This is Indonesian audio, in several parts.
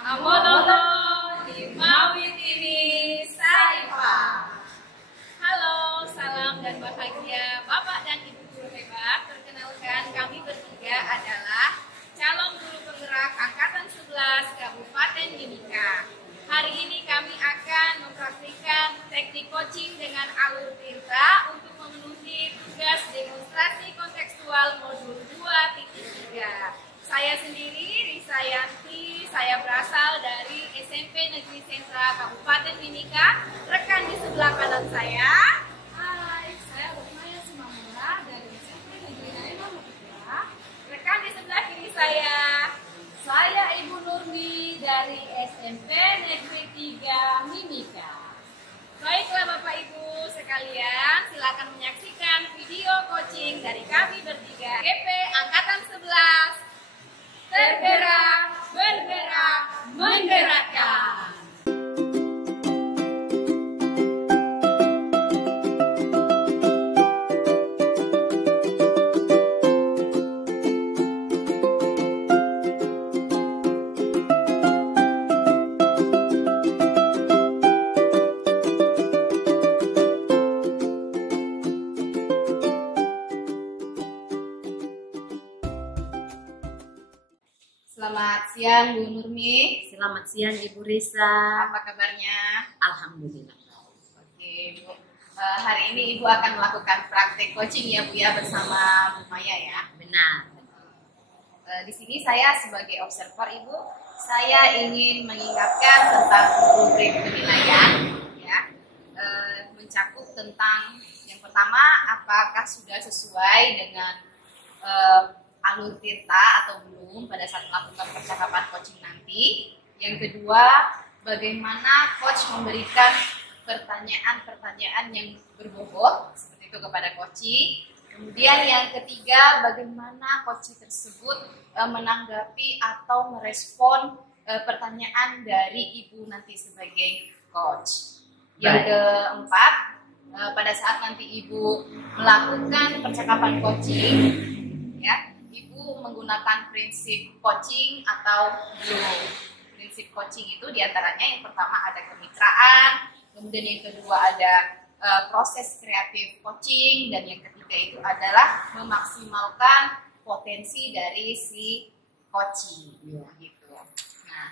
Amonoto di Mawit ini Saifa. Halo, salam dan bahagia Bapak dan Ibu guru hebat. Perkenalkan, kami bertiga adalah calon guru penggerak angkatan 11 Kabupaten Mimika. Hari ini kami akan mempraktikkan teknik coaching dengan alur tinta untuk memenuhi tugas demonstrasi kontekstual modul 2.3. Saya sendiri, Risa Yanti, saya berasal dari SMP Negeri Sentra Kabupaten Mimika. Rekan di sebelah kanan saya. Hai, saya Rukmaya Simamura dari SMP Negeri Naima Mutiara. Rekan di sebelah kiri saya. Saya Ibu Nurmi dari SMP Negeri 3 Mimika. Baiklah Bapak Ibu sekalian, silakan menyaksikan video coaching dari kami bertiga. GP Angkatan 11. Tergerak, bergerak, menggerakkan. Selamat siang Bu Nurmi. Selamat siang Ibu Risa. Apa kabarnya? Alhamdulillah. Oke Bu, hari ini Ibu akan melakukan praktek coaching ya Bu ya bersama Bu Maya ya. Benar. Di sini saya sebagai observer Ibu, saya ingin mengingatkan tentang rubrik penilaian ya. Mencakup tentang yang pertama, apakah sudah sesuai dengan alur tinta atau belum pada saat melakukan percakapan coaching nanti. Yang kedua, bagaimana coach memberikan pertanyaan-pertanyaan yang berbobot seperti itu kepada coaching. Kemudian yang ketiga, bagaimana coaching tersebut menanggapi atau merespon pertanyaan dari ibu nanti sebagai coach. Yang keempat, pada saat nanti ibu melakukan percakapan coaching, ya, ibu menggunakan prinsip coaching atau belum. Prinsip coaching itu diantaranya yang pertama ada kemitraan, kemudian yang kedua ada proses kreatif coaching, dan yang ketiga itu adalah memaksimalkan potensi dari si coaching. Gitu. Nah,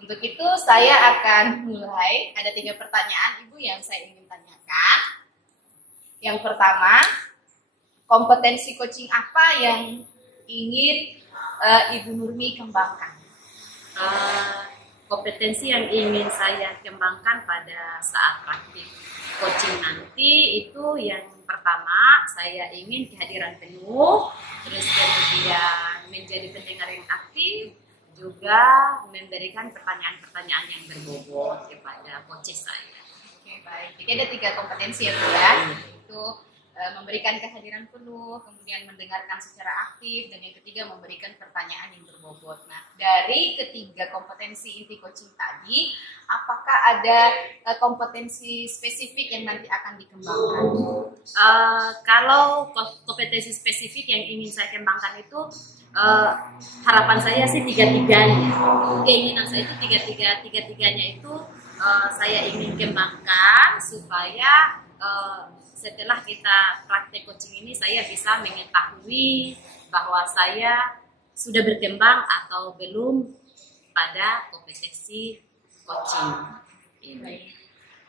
untuk itu saya akan mulai. Ada 3 pertanyaan Ibu yang saya ingin tanyakan. Yang pertama, kompetensi coaching apa yang ingin Ibu Nurmi kembangkan? Kompetensi yang ingin saya kembangkan pada saat praktik coaching nanti itu yang pertama, saya ingin kehadiran penuh, terus kemudian menjadi pendengar yang aktif, juga memberikan pertanyaan-pertanyaan yang berbobot kepada coach saya. Oke, baik. Jadi ada 3 kompetensi ya Bu ya. Itu memberikan kehadiran penuh, kemudian mendengarkan secara aktif, dan yang ketiga memberikan pertanyaan yang berbobot. Nah, dari ketiga kompetensi inti coaching tadi, apakah ada kompetensi spesifik yang nanti akan dikembangkan? Kalau kompetensi spesifik yang ingin saya kembangkan itu, harapan saya sih 3-3-nya. Keinginan saya itu tiga-tiganya itu saya ingin kembangkan supaya setelah kita praktek coaching ini saya bisa mengetahui bahwa saya sudah berkembang atau belum pada kompetensi coaching ini.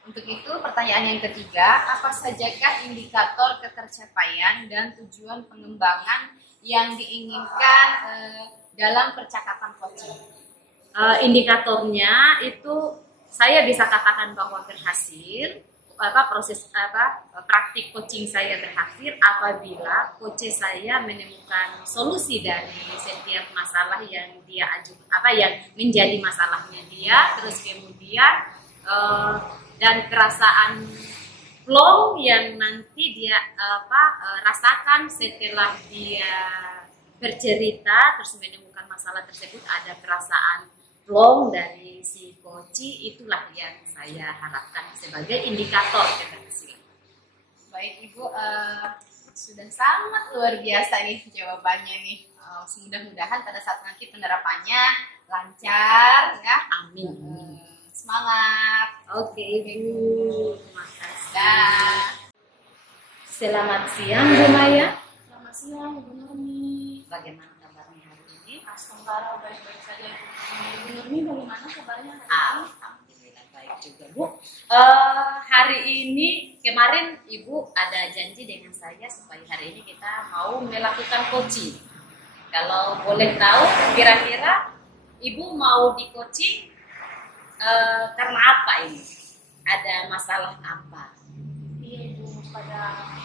Untuk itu pertanyaan yang ketiga, apa sajakah indikator ketercapaian dan tujuan pengembangan yang diinginkan dalam percakapan coaching? Indikatornya itu saya bisa katakan bahwa berhasil. Praktik coaching saya berhasil apabila coach saya menemukan solusi dari setiap masalah yang dia ajukan, yang menjadi masalahnya dia, terus kemudian dan perasaan plong yang nanti dia rasakan setelah dia bercerita terus menemukan masalah tersebut, ada perasaan plong dari si coach, itulah yang saya harapkan sebagai indikator keberhasilan. Baik Ibu, sudah sangat luar biasa nih jawabannya nih. Mudah-mudahan pada saat nanti penerapannya lancar ya. Amin. Semangat. Oke Ibu, terima kasih. Dah. Selamat siang Bu Maya. Selamat siang, Ibu Nurmi. Bagaimana kabarnya hari ini? Alhamdulillah baik-baik saja. Ibu Nurmi bagaimana kabarnya hari ini? Alhamdulillah baik juga Bu. Hari ini kemarin Ibu ada janji dengan saya supaya hari ini kita mau melakukan coaching. Kalau boleh tahu kira-kira Ibu mau di coaching karena apa ini? Ada masalah apa? Iya Ibu, saya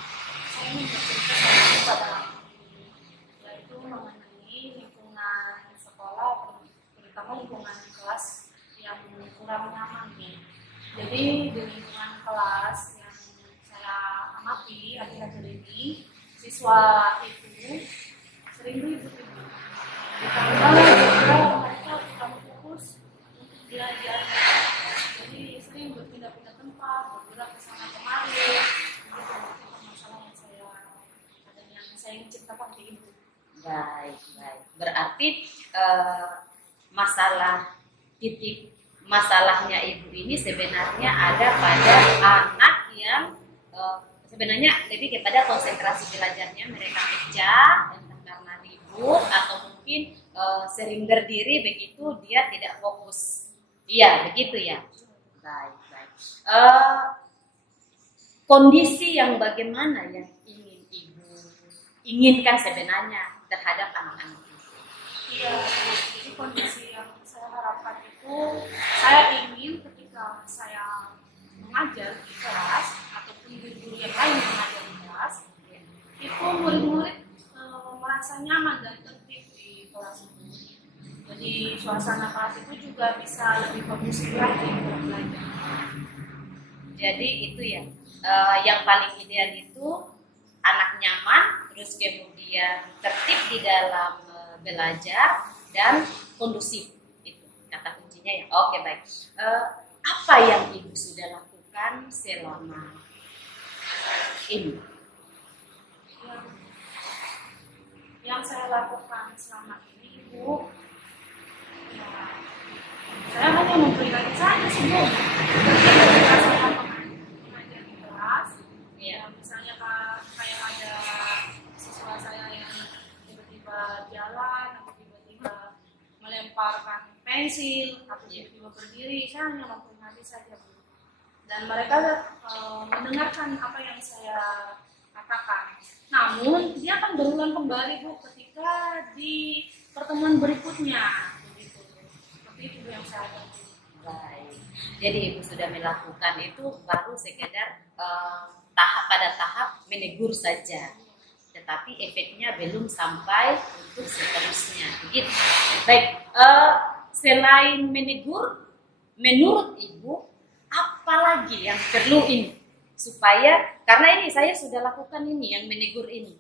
ingin bercerita pada yaitu mengenai lingkungan sekolah, terutama lingkungan kelas yang kurang nyaman nih. Jadi di lingkungan kelas yang saya amati akhir-akhir ini, siswa itu sering ribut Ibu. Ditambah mereka kurang fokus untuk belajar. Jadi sering berpindah-pindah tempat, bergerak ke sana kemari. Itu masalah yang saya ingin ceritakan ke Ibu. Baik. Berarti masalahnya Ibu ini sebenarnya ada pada anak yang sebenarnya lebih kepada konsentrasi belajarnya mereka pecah, entah karena ribut atau mungkin sering berdiri begitu dia tidak fokus. Iya, begitu ya. Baik. Kondisi yang bagaimana yang ingin Ibu inginkan sebenarnya terhadap anak-anak itu? Iya, jadi kondisi yang saya harapkan itu, saya ingin ketika saya mengajar di kelas ataupun guru yang lain mengajar di kelas, itu murid-murid merasa nyaman dan tertib di kelas itu. Jadi suasana kelas itu juga bisa lebih kondusif lagi untuk belajar. Jadi itu ya, yang paling ideal itu anak nyaman, terus kemudian tertib di dalam belajar dan kondusif, itu kata kuncinya ya. Oke baik. Apa yang Ibu sudah lakukan selama ini? Yang saya lakukan selama ini Ibu, ya, saya hanya memberikan saja sih Bu. Ketika saya mengajar di kelas, ya misalnya kayak ada siswa saya yang tiba-tiba jalan atau tiba-tiba melemparkan pensil atau tiba-tiba berdiri, saya hanya memperingati saja Bu. Dan mereka mendengarkan apa yang saya katakan. Namun dia akan berulang kembali Bu ketika di pertemuan berikutnya. Seperti itu yang saya lakukan. Baik. Jadi Ibu sudah melakukan itu baru sekedar pada tahap menegur saja, tetapi efeknya belum sampai untuk seterusnya. Begitu. Baik. Selain menegur, menurut Ibu apa lagi yang perlu ini supaya, karena ini saya sudah lakukan ini yang menegur ini.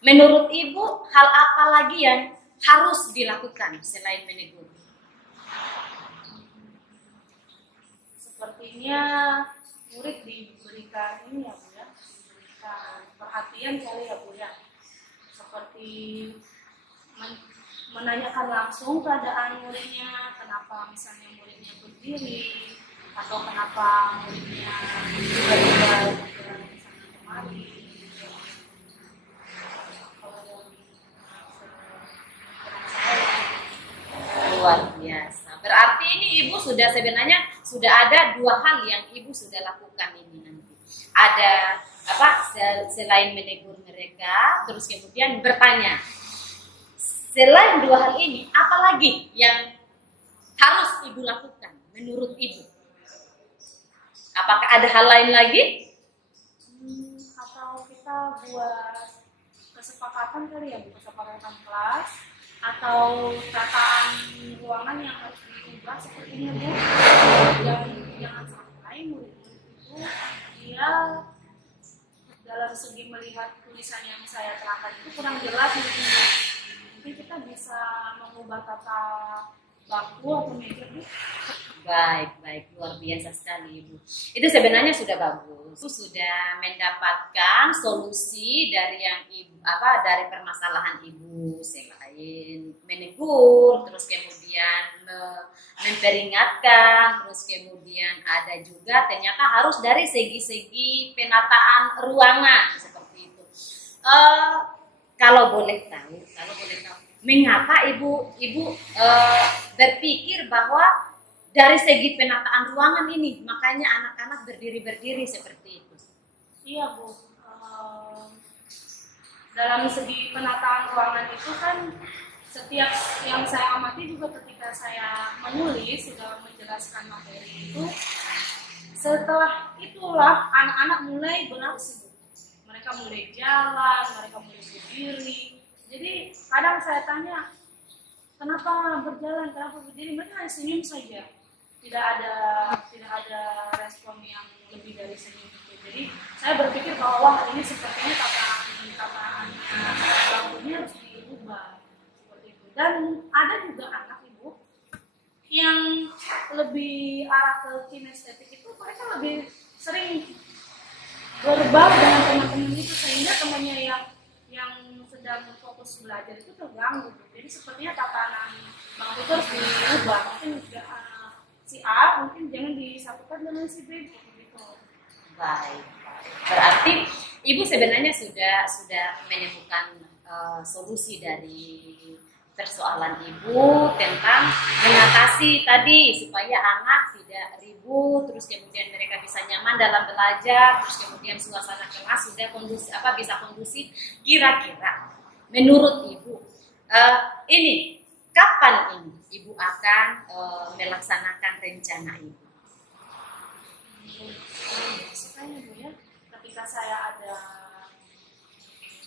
Menurut Ibu hal apa lagi yang harus dilakukan selain menegur? Sepertinya murid diberikan ini ya Bu ya, diberikan perhatian kali ya Bu ya. Seperti menanyakan langsung keadaan muridnya, kenapa misalnya muridnya berdiri, atau kenapa muridnya tiba-tiba misalnya kemari. Luar biasa. Berarti ini Ibu sebenarnya sudah ada dua hal yang Ibu sudah lakukan ini nanti. Ada apa selain menegur mereka, terus kemudian bertanya. Selain dua hal ini, apa lagi yang harus Ibu lakukan menurut Ibu? Apakah ada hal lain lagi? Atau kita buat kesepakatan kali ya, kesepakatan kelas atau tataan ruangan yang harus diubah sepertinya Bu. Dan jangan sampai murid-murid itu dia dalam segi melihat tulisan yang saya terangkan itu kurang jelas mungkin. Mungkin kita bisa mengubah tata bangku atau meja, Bu. Baik, baik, luar biasa sekali Ibu. Itu sebenarnya sudah bagus. Ibu sudah mendapatkan solusi dari yang Ibu dari permasalahan Ibu, selain menegur, terus kemudian memperingatkan, terus kemudian ada juga ternyata harus dari segi-segi penataan ruangan seperti itu. Kalau boleh tahu, mengapa Ibu berpikir bahwa dari segi penataan ruangan ini, makanya anak-anak berdiri-berdiri seperti itu? Iya, Bu. Dalam segi penataan ruangan itu kan setiap yang saya amati juga ketika saya menulis dalam menjelaskan materi itu, setelah itulah anak-anak mulai beraksi. Mereka mulai jalan, mereka mulai berdiri. Jadi kadang saya tanya, kenapa berjalan, kenapa berdiri? Mereka hanya senyum saja. Tidak ada respon yang lebih dari senyum itu. Jadi saya berpikir bahwa wah, ini sepertinya tataan bangkunya harus diubah seperti itu. Dan ada juga anak Ibu yang lebih arah ke kinestetik itu, mereka lebih sering berbau dengan teman-teman itu, sehingga temannya yang sedang fokus belajar itu terganggu. Jadi sepertinya tatanan bangku itu harus diubah. Mungkin si A mungkin jangan disatukan dengan si B gitu. Baik. Berarti Ibu sebenarnya sudah menemukan solusi dari persoalan Ibu tentang mengatasi tadi supaya anak tidak ribut, terus kemudian mereka bisa nyaman dalam belajar, terus kemudian suasana kelas sudah bisa kondusif. Kira-kira menurut Ibu ini kapan ini Ibu akan melaksanakan rencana Ibu? Sekali Bu ya, ketika saya ada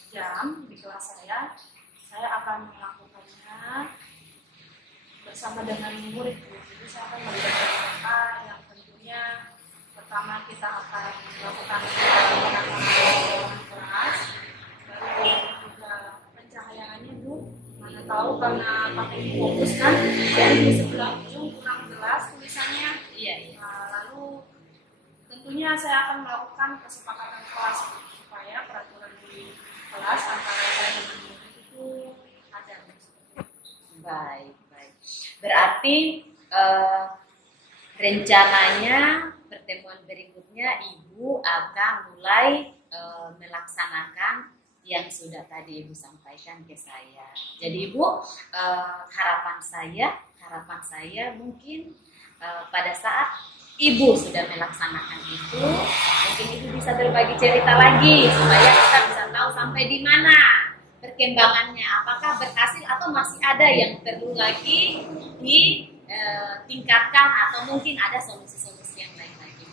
jam di kelas saya akan melakukannya bersama dengan murid Bu. Jadi saya akan melakukan apa yang tentunya pertama kita akan melakukan penanaman kelas, baru juga pencahayaannya Bu. Mana tahu karena pakai fokus kan, jadi di sebelah ujung kurang jelas tulisannya. Iya. Nah, lalu tentunya saya akan melakukan kesepakatan kelas supaya peraturan di kelas antara saya dengan murid itu ada. Baik. Berarti rencananya pertemuan berikutnya Ibu akan mulai melaksanakan yang sudah tadi Ibu sampaikan ke saya. Jadi Ibu, harapan saya mungkin pada saat Ibu sudah melaksanakan itu, mungkin Ibu bisa berbagi cerita lagi supaya kita bisa tahu sampai di mana perkembangannya, apakah berhasil atau masih ada yang perlu lagi ditingkatkan atau mungkin ada solusi-solusi yang lain lagi.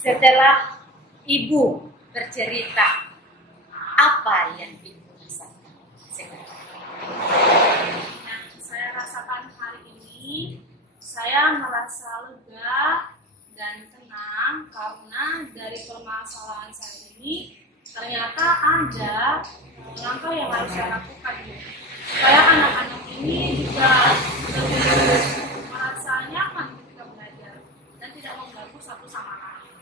Setelah Ibu bercerita, apa yang Ibu rasakan sekarang? Yang saya rasakan hari ini, saya merasa lega dan tenang karena dari permasalahan saya ini ternyata ada langkah yang harus saya lakukan supaya anak-anak ini juga lebih merasa nyaman ketika belajar dan tidak mengganggu satu sama lain.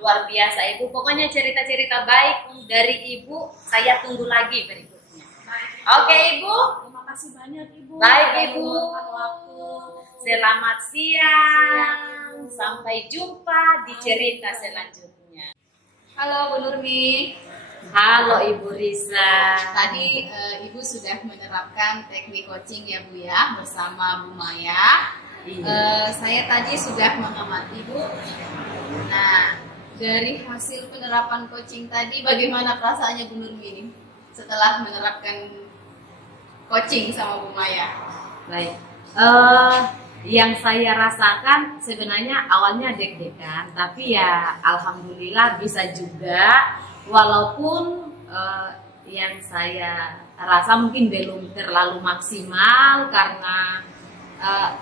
Luar biasa Ibu, pokoknya cerita-cerita baik dari Ibu saya tunggu lagi berikutnya. Oke Ibu, Terima kasih banyak Ibu. Baik, Ibu. Waktu. selamat siang, sampai jumpa di cerita selanjutnya. Halo Bu Nurmi. Halo Ibu Risa. Tadi Ibu sudah menerapkan teknik coaching ya Bu ya bersama Bu Maya. Saya tadi sudah mengamati Bu. Nah, dari hasil penerapan coaching tadi, bagaimana perasaannya Bu Nurmi ini setelah menerapkan coaching sama Bu Maya? Baik. Yang saya rasakan sebenarnya awalnya deg-degan, tapi ya alhamdulillah bisa juga, walaupun yang saya rasa mungkin belum terlalu maksimal karena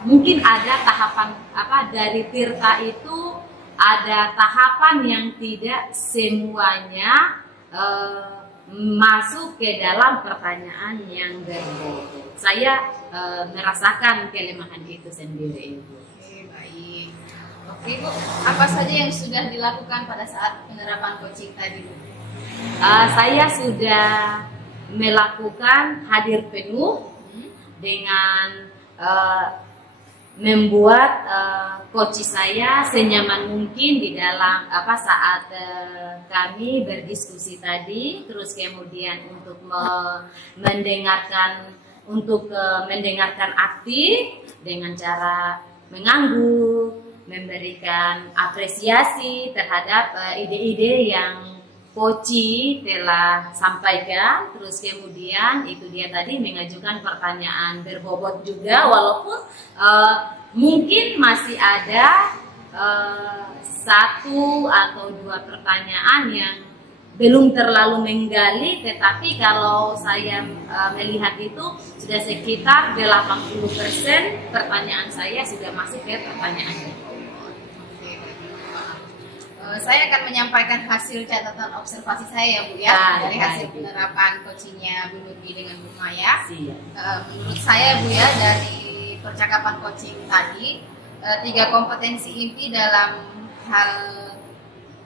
mungkin ada tahapan dari Tirta itu ada tahapan yang tidak semuanya masuk ke dalam pertanyaan yang berbeda. saya merasakan kelemahan itu sendiri, Ibu. Oke, baik. Oke, Bu. Apa saja yang sudah dilakukan pada saat penerapan coaching tadi, Bu? Saya sudah melakukan hadir penuh dengan membuat coach saya senyaman mungkin di dalam saat kami berdiskusi tadi, terus kemudian untuk mendengarkan aktif dengan cara mengangguk, memberikan apresiasi terhadap ide-ide yang Koci telah sampaikan, terus kemudian itu dia tadi mengajukan pertanyaan berbobot juga, walaupun mungkin masih ada 1 atau 2 pertanyaan yang belum terlalu menggali, tetapi kalau saya melihat itu sudah sekitar 80% pertanyaan saya sudah masuk ke pertanyaan itu. Saya akan menyampaikan hasil catatan observasi saya ya Bu ya, dari hasil penerapan coachingnya Bu Nurmi dengan Bu Maya. Menurut saya Bu ya, dari percakapan coaching tadi, 3 kompetensi inti dalam hal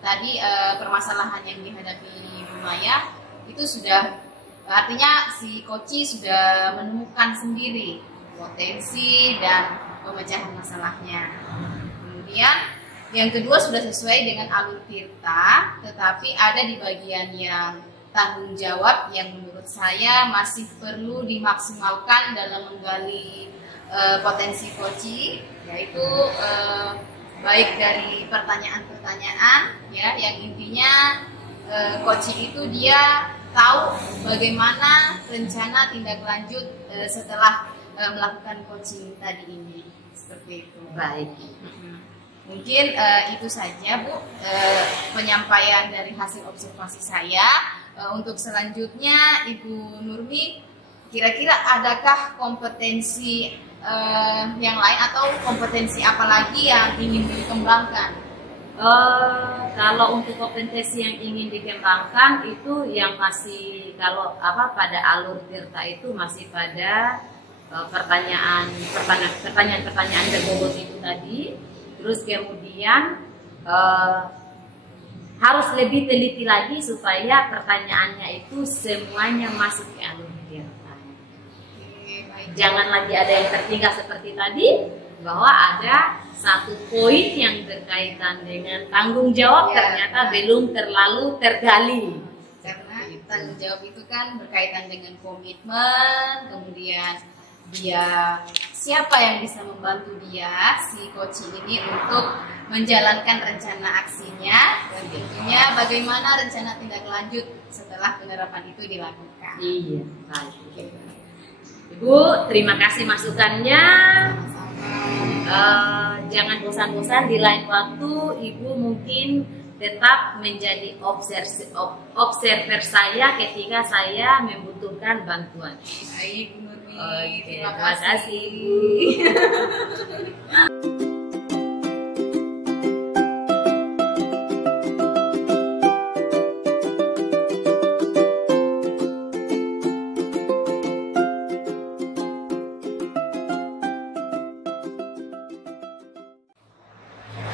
tadi permasalahan yang dihadapi Bu Maya itu sudah, artinya si coach sudah menemukan sendiri potensi dan pemecahan masalahnya. Kemudian yang kedua sudah sesuai dengan alur Tirta, tetapi ada di bagian yang tanggung jawab yang menurut saya masih perlu dimaksimalkan dalam menggali potensi coach, yaitu baik dari pertanyaan-pertanyaan ya, yang intinya coach itu dia tahu bagaimana rencana tindak lanjut setelah melakukan coaching tadi ini, seperti itu. Baik. Mungkin itu saja Bu penyampaian dari hasil observasi saya. Untuk selanjutnya Ibu Nurmi, kira-kira adakah kompetensi yang lain atau kompetensi apa lagi yang ingin dikembangkan? Kalau untuk kompetensi yang ingin dikembangkan itu yang masih pada alur Tirta itu masih pada pertanyaan berbobot itu tadi. Terus kemudian harus lebih teliti lagi supaya pertanyaannya itu semuanya masuk ke alur Tirta. Jangan lagi ada yang tertinggal seperti tadi, bahwa ada 1 poin yang berkaitan dengan tanggung jawab ternyata belum terlalu tergali. Karena tanggung jawab itu kan berkaitan dengan komitmen, kemudian dia siapa yang bisa membantu dia si coach ini untuk menjalankan rencana aksinya, dan tentunya bagaimana rencana tindak lanjut setelah penerapan itu dilakukan. Iya, baik. Ibu, terima kasih masukannya. Jangan bosan-bosan di lain waktu Ibu mungkin tetap menjadi observer saya ketika saya membutuhkan bantuan. Baik, Bu Nurmi. Terima kasih, Ibu.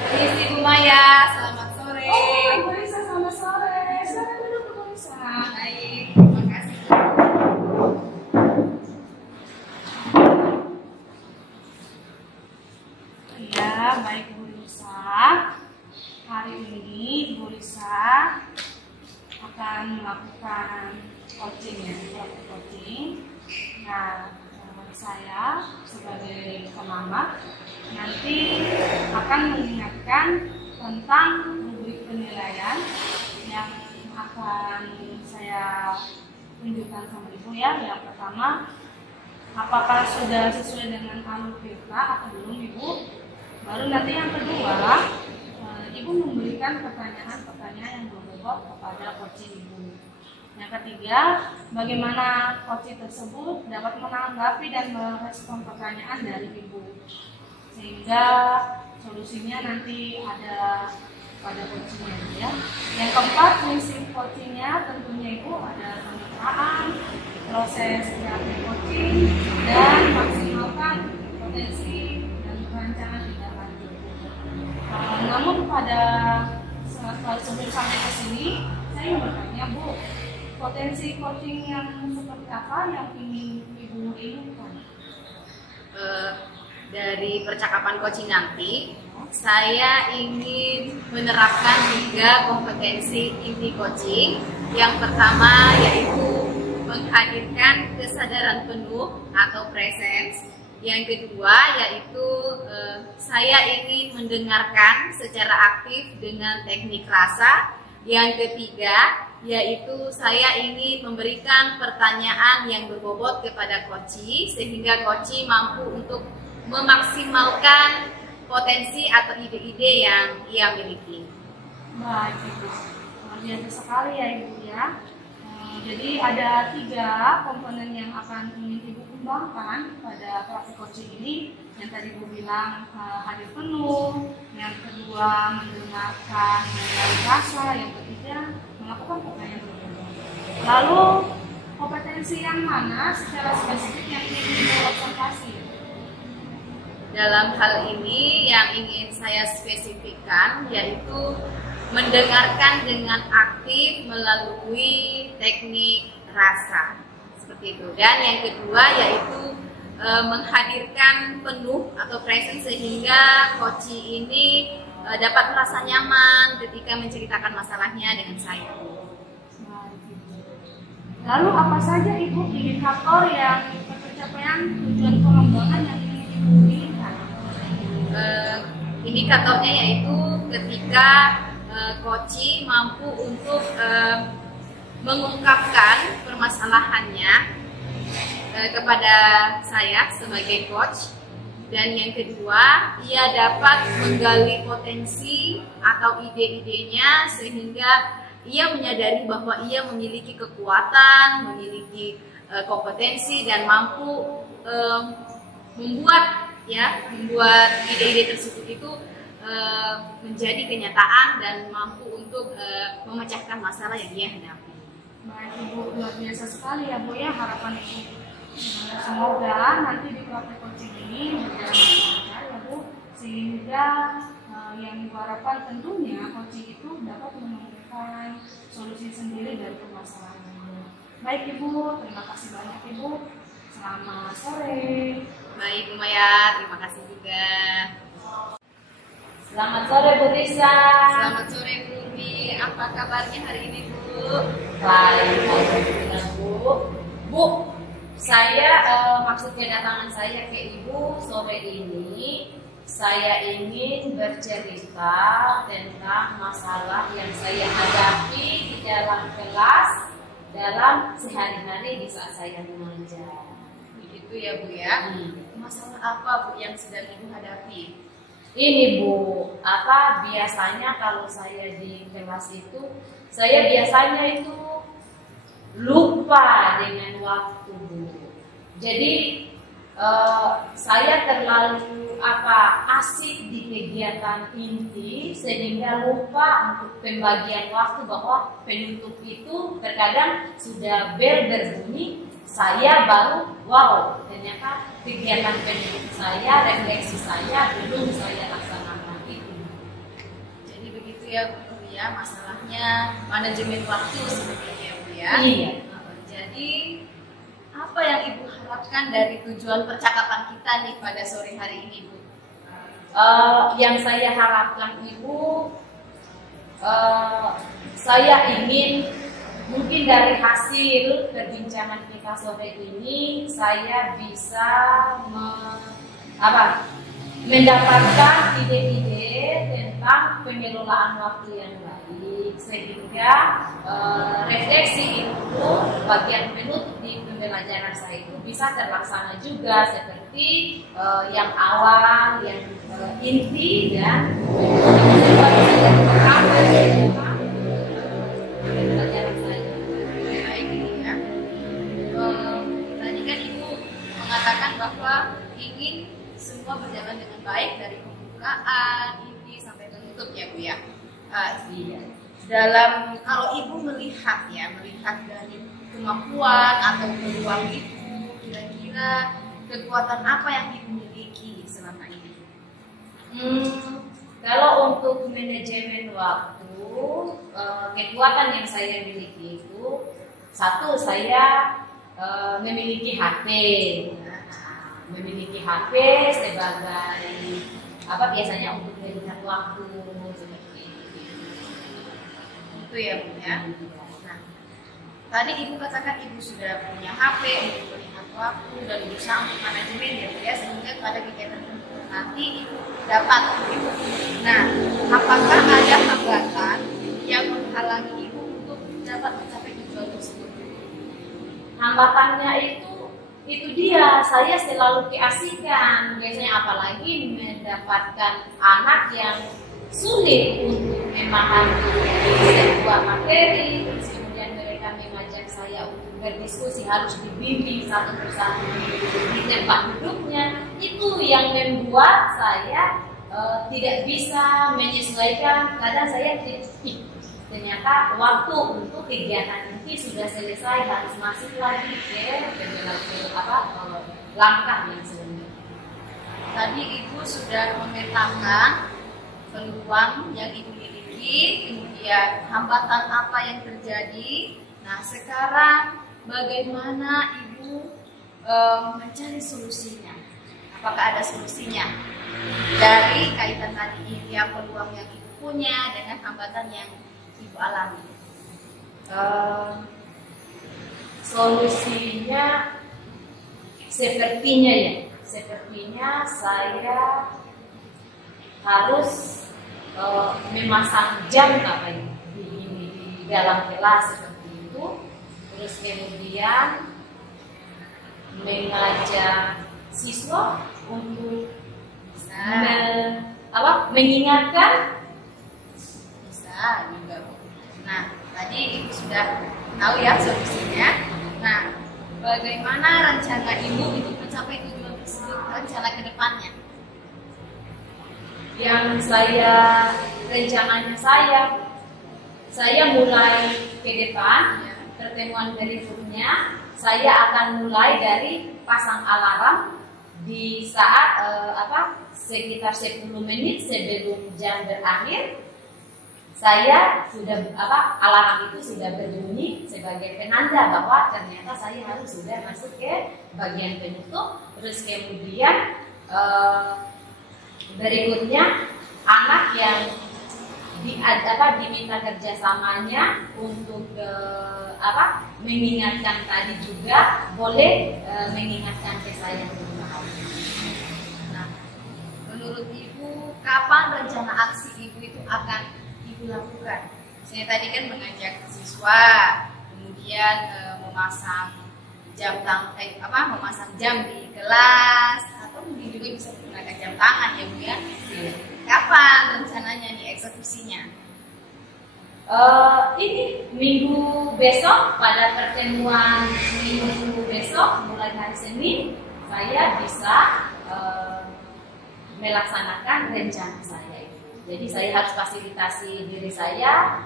Permisi Bu Maya, selamat sore. Bu Lisa, selamat sore. Silakan duduk Bu Lisa. Baik, terima kasih. Ya, baik Bu Lisa. Hari ini Bu Lisa akan melakukan coaching ya, coaching. Nah, saya sebagai pengamat nanti akan mengingatkan tentang rubrik penilaian yang akan saya tunjukkan sama Ibu ya. Yang pertama, apakah sudah sesuai dengan alur Tirta atau belum Ibu? Baru nanti yang kedua, Ibu memberikan pertanyaan-pertanyaan yang berbobot kepada coaching Ibu. Yang ketiga, bagaimana coaching tersebut dapat menanggapi dan merespon pertanyaan dari Ibu, sehingga solusinya nanti ada pada coachingnya ya. Yang keempat, prinsip coachingnya tentunya Ibu ada kemitraan, proses kreatif coaching, dan apa yang ingin Ibu inginkan? Dari percakapan coaching nanti, saya ingin menerapkan 3 kompetensi inti coaching. Yang pertama yaitu menghadirkan kesadaran penuh atau presence. Yang kedua yaitu saya ingin mendengarkan secara aktif dengan teknik rasa. Yang ketiga yaitu saya ingin memberikan pertanyaan yang berbobot kepada coach sehingga coach mampu untuk memaksimalkan potensi atau ide-ide yang ia miliki. Baik, Ibu. Luar biasa sekali ya Ibu ya. Jadi ada 3 komponen yang akan ingin Ibu kembangkan pada praktik coaching ini. Yang tadi Ibu bilang hadir penuh, yang kedua mendengarkan melalui rasa, yang ketiga melakukan pertanyaan berbeda. Lalu kompetensi yang mana secara spesifik yang ingin Ibu observasi? Dalam hal ini yang ingin saya spesifikkan yaitu mendengarkan dengan aktif melalui teknik rasa seperti itu. Dan yang kedua yaitu menghadirkan penuh atau present sehingga coach ini dapat merasa nyaman ketika menceritakan masalahnya dengan saya. Lalu apa saja Ibu indikator yang pencapaian tujuan pengembangan yang ingin Ibu inginkan? Indikatornya yaitu ketika coach mampu untuk mengungkapkan permasalahannya kepada saya sebagai coach, dan yang kedua ia dapat menggali potensi atau ide-idenya sehingga ia menyadari bahwa ia memiliki kekuatan, memiliki kompetensi dan mampu membuat ide-ide tersebut itu menjadi kenyataan dan mampu untuk memecahkan masalah yang dia hadapi. Baik Ibu, luar biasa sekali ya Bu ya harapan Ibu. Semoga nanti di praktek coaching ini berjalan lancar ya Bu, sehingga yang Ibu harapkan tentunya coaching itu dapat menemukan solusi sendiri dari permasalahan Ibu. Baik Ibu, terima kasih banyak Ibu. Selamat sore. Baik Bu Maya, terima kasih juga. Selamat sore Bu Risa. Selamat sore Bu Umi, apa kabarnya hari ini Bu? Baik, alhamdulillah Bu. Bu, saya maksud kedatangan saya ke Ibu sore ini, saya ingin bercerita tentang masalah yang saya hadapi di dalam kelas dalam sehari-hari di saat saya mengajar. Begitu ya Bu ya. Masalah apa Bu yang sedang Ibu hadapi? Ini Bu, biasanya kalau saya di kelas itu, saya biasanya itu lupa dengan waktu Bu. Jadi saya terlalu asik di kegiatan inti sehingga lupa untuk pembagian waktu, bahwa penutup itu terkadang sudah bel berbunyi, saya baru ternyata kegiatan penutup saya, refleksi saya belum saya laksanakan itu. Jadi begitu ya Bu ya, masalahnya manajemen waktu sebenarnya Bu ya. Iya. Jadi apa yang Ibu harapkan dari tujuan percakapan kita nih pada sore hari ini Bu? Yang saya harapkan Ibu, saya ingin mungkin dari hasil perbincangan kita sore ini saya bisa mendapatkan ide-ide tentang pengelolaan waktu yang baik, sehingga refleksi itu bagian penutup di pembelajaran saya itu bisa terlaksana juga seperti yang awal, yang inti dan pembelajaran saya. Baik ya. Tadi kan Ibu mengatakan bahwa ingin semua berjalan dengan baik dari pembukaan, inti sampai penutup ya Bu ya. Iya. Dalam kalau Ibu melihat dari kemampuan atau peluang Ibu, kira-kira kekuatan apa yang Ibu miliki selama ini? Kalau untuk manajemen waktu, kekuatan yang saya miliki itu, satu, saya memiliki HP. Memiliki HP sebagai apa biasanya untuk melihat waktu seperti itu ya Bu ya. Nah, tadi Ibu katakan Ibu sudah punya HP untuk melihat waktu dan berusaha untuk manajemen ya Bu ya, sehingga pada kegiatan nanti Ibu dapat Ibu. Nah, apakah ada hambatan yang menghalangi Ibu untuk dapat mencapai tujuan tersebut? Hambatannya itu dia, saya selalu keasikan, biasanya apalagi mendapatkan anak yang sulit untuk memahami sebuah materi, terus kemudian mereka mengajak saya untuk berdiskusi, harus dibimbing satu persatu di tempat duduknya. Itu yang membuat saya tidak bisa menyesuaikan. Kadang saya ternyata waktu untuk kegiatan ini sudah selesai, harus masuk lagi ke langkah yang selanjutnya. Tadi Ibu sudah memetakan peluang yang Ibu miliki, kemudian hambatan apa yang terjadi. Nah, sekarang bagaimana Ibu mencari solusinya? Apakah ada solusinya dari kaitan tadi ya, peluang yang Ibu punya dengan hambatan yang Ibu alami? Solusinya sepertinya saya harus memasang jam di dalam kelas seperti itu, terus kemudian mengajak siswa untuk mengingatkan. Bisa juga Bu. Nah, tadi Ibu sudah tahu ya solusinya. Nah, bagaimana rencana Ibu untuk mencapai tujuan tersebut, rencana ke depannya? Yang rencananya saya mulai ke depan pertemuan berikutnya, saya akan mulai dari pasang alarm di saat sekitar 10 menit sebelum jam berakhir. Saya sudah alarm itu sudah berbunyi sebagai penanda bahwa ternyata saya harus sudah masuk ke bagian penutup. Terus kemudian berikutnya anak yang diminta kerjasamanya untuk mengingatkan tadi juga boleh mengingatkan ke saya. Nah, menurut Ibu kapan rencana aksi Ibu itu akan Ibu lakukan? Saya tadi kan mengajak siswa, kemudian memasang memasang jam di kelas, atau mungkin juga bisa menggunakan jam tangan ya Bu ya. Kapan rencananya nih eksekusinya? Ini minggu besok, pada pertemuan minggu besok mulai hari Senin saya bisa melaksanakan rencana saya itu. Jadi saya harus fasilitasi diri saya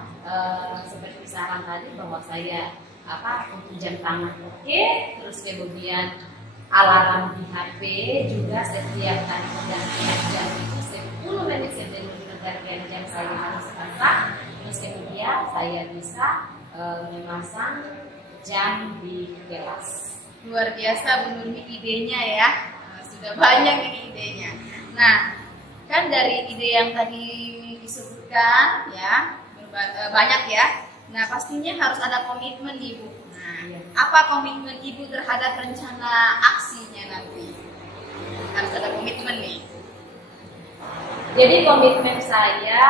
seperti saran tadi bahwa saya untuk jam tangan oke, terus kemudian alarm di HP juga setiap kali pergantian jam itu 10 menit sebelum pergantian jam saya harus pasang. Terus kemudian saya bisa memasang jam di kelas. Luar biasa Bu Nurmi idenya ya, sudah banyak ini idenya. Nah, kan dari ide yang tadi disebutkan ya banyak ya. Nah, pastinya harus ada komitmen Ibu. Nah, apa komitmen Ibu terhadap rencana aksinya nanti? Harus ada komitmen nih. Jadi komitmen saya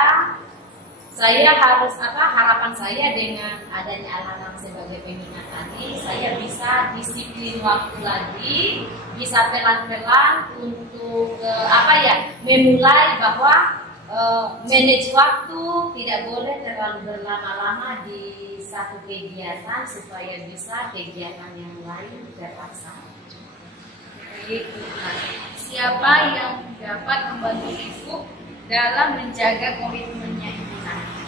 harus harapan saya dengan adanya alarm sebagai pengingat tadi, saya bisa disiplin waktu lagi, bisa pelan-pelan untuk memulai bahwa manage waktu, tidak boleh terlalu berlama-lama di satu kegiatan supaya bisa kegiatan yang lain terlaksana. Nah, siapa yang dapat membantu Ibu dalam menjaga komitmennya Ibu nanti?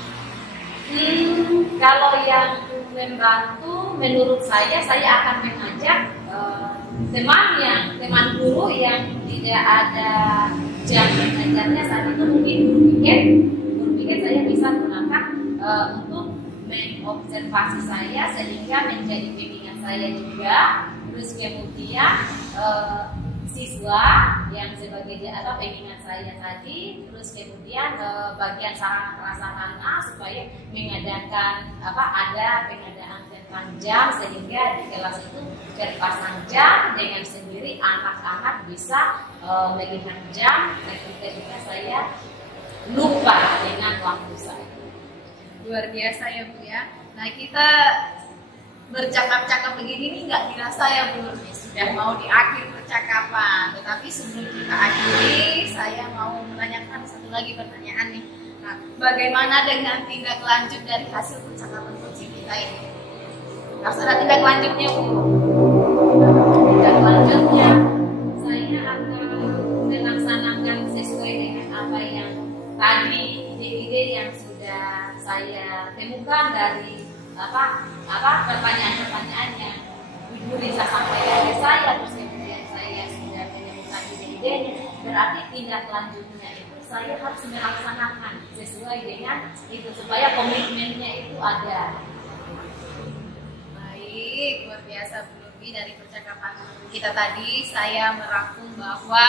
Kalau yang membantu, menurut saya akan mengajak teman guru yang tidak ada jam mengajarnya saat itu, mungkin guru piket saya bisa gunakan untuk mengobservasi saya sehingga menjadi bimbingan saya juga, terus kemudian siswa yang sebagai pengingat saya tadi, terus kemudian bagian sarana prasarana supaya mengadakan ada pengadaan tentang jam sehingga di kelas itu terpasang jam dengan sendiri anak-anak bisa melihat jam ketika saya lupa dengan waktu saya. Luar biasa ya Bu ya. Nah kita bercakap-cakap begini nih nggak dirasa ya Bu Nurmi, sudah mau di akhir percakapan. Tetapi sebelum kita akhiri, saya mau menanyakan satu lagi pertanyaan nih. Nah, bagaimana dengan tindak lanjut dari hasil percakapan coaching kita ini? Harus ada tindak lanjutnya Bu. Tindak lanjutnya saya akan melaksanakan sesuai dengan apa yang tadi ide-ide yang sudah saya temukan dari pertanyaan-pertanyaan yang Ibu Risa sampaikan ke saya, terus kemudian saya sudah menemukan ide-idenya. Berarti tindak lanjutnya itu saya harus melaksanakan sesuai dengan itu supaya komitmennya itu ada. Baik, luar biasa Bu Nurmi. Dari percakapan kita tadi, saya merangkum bahwa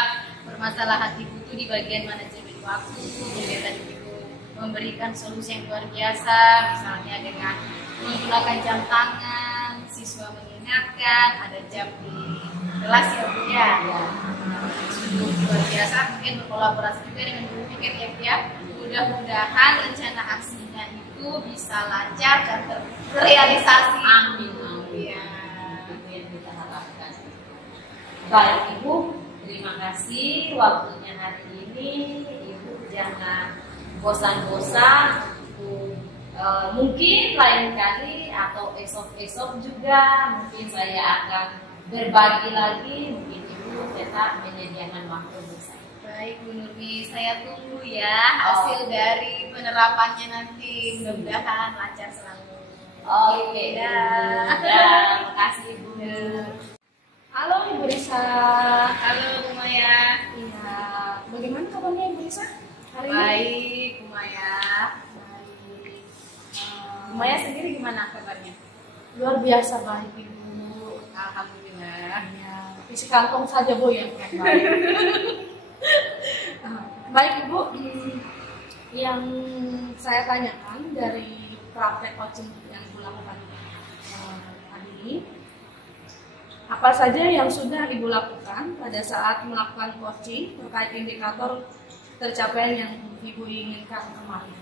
permasalahan Ibu itu di bagian manajemen waktu. Kemudian tadi Ibu memberikan solusi yang luar biasa, misalnya dengan menggunakan jam tangan, siswa mengingatkan, ada jam di kelas ya Bu ya. Sungguh luar biasa, mungkin berkolaborasi juga dengan guru pikir ya. Mudah-mudahan rencana aksinya itu bisa lancar dan terrealisasi. Amin. Ya. Itu yang kita harapkan. Baik Ibu, terima kasih waktunya hari ini. Ibu jangan bosan-bosan untuk mungkin lain kali atau esok-esok juga mungkin saya akan berbagi lagi, mungkin Ibu tetap menyediakan waktu untuk saya. Baik Bu Nurmi, saya tunggu ya hasil dari penerapannya nanti. Mudah-mudahan lancar selalu. Oke, terima kasih Ibu. Halo Ibu Risa. Halo Bu Maya. Iya, bagaimana kabarnya Ibu Risa hari ini? Baik Bu Maya. Baik. Bu Maya sendiri gimana kabarnya? Luar biasa baik Ibu. Alhamdulillah. Ya, isi kantong saja Bu yang kurang baik. Baik Ibu, yang saya tanyakan dari praktek coaching yang Ibu lakukan hari ini, apa saja yang sudah Ibu lakukan pada saat melakukan coaching terkait indikator tercapaian yang Ibu inginkan kemarin?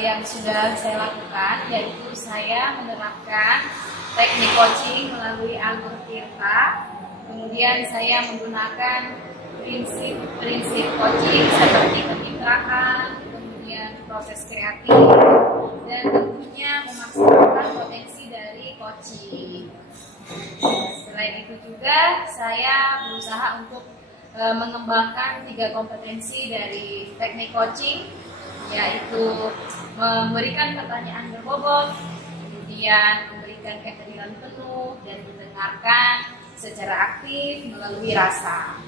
Yang sudah saya lakukan yaitu saya menerapkan teknik coaching melalui Alur Tirta. Kemudian saya menggunakan prinsip coaching seperti kemitraan, kemudian proses kreatif, dan tentunya memaksimalkan potensi dari coaching. Selain itu juga saya berusaha untuk mengembangkan 3 kompetensi dari teknik coaching, yaitu memberikan pertanyaan berbobot, kemudian memberikan kehadiran penuh, dan mendengarkan secara aktif melalui rasa.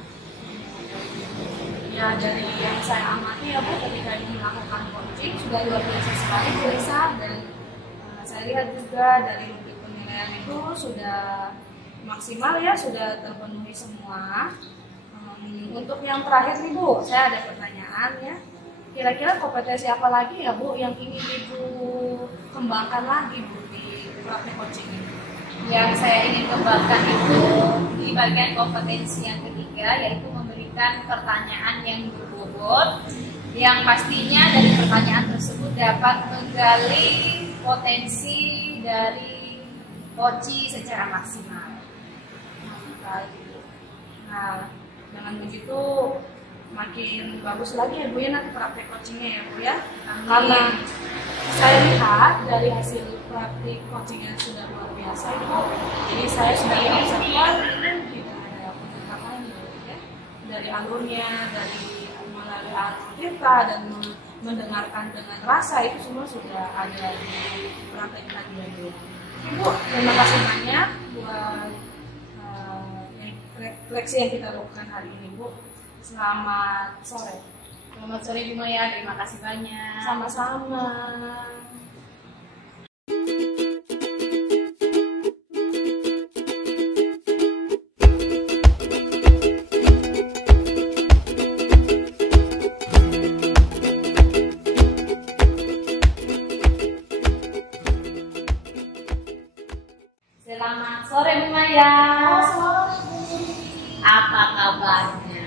Ya, dari yang saya amati ya Bu, ketika Ibu melakukan coaching sudah luar biasa sekali Bu Risa, dan saya lihat juga dari rubrik penilaian itu sudah maksimal ya, sudah terpenuhi semua. Untuk yang terakhir nih Bu, saya ada pertanyaan ya. Kira-kira kompetensi apa lagi ya Bu yang ingin Ibu kembangkan lagi Bu di praktek coaching ini? Yang saya ingin kembangkan itu di bagian kompetensi yang ketiga, yaitu memberikan pertanyaan yang berbobot, yang pastinya dari pertanyaan tersebut dapat menggali potensi dari coaching secara maksimal. Nah, dengan begitu makin bagus lagi ya Bu ya nanti praktek coachingnya ya Bu ya. Karena saya lihat dari hasil praktik coachingnya sudah luar biasa itu, jadi saya sudah observer ini tidak ada peningkatan ya, dari alurnya, dari melalui alur kita dan mendengarkan dengan rasa, itu semua sudah ada di praktek tadi ya Bu. Ibu, terima kasih banyak buat refleksi yang kita lakukan hari ini Bu. Selamat sore. Selamat sore Bu Maya, terima kasih banyak. Sama-sama. kabarnya?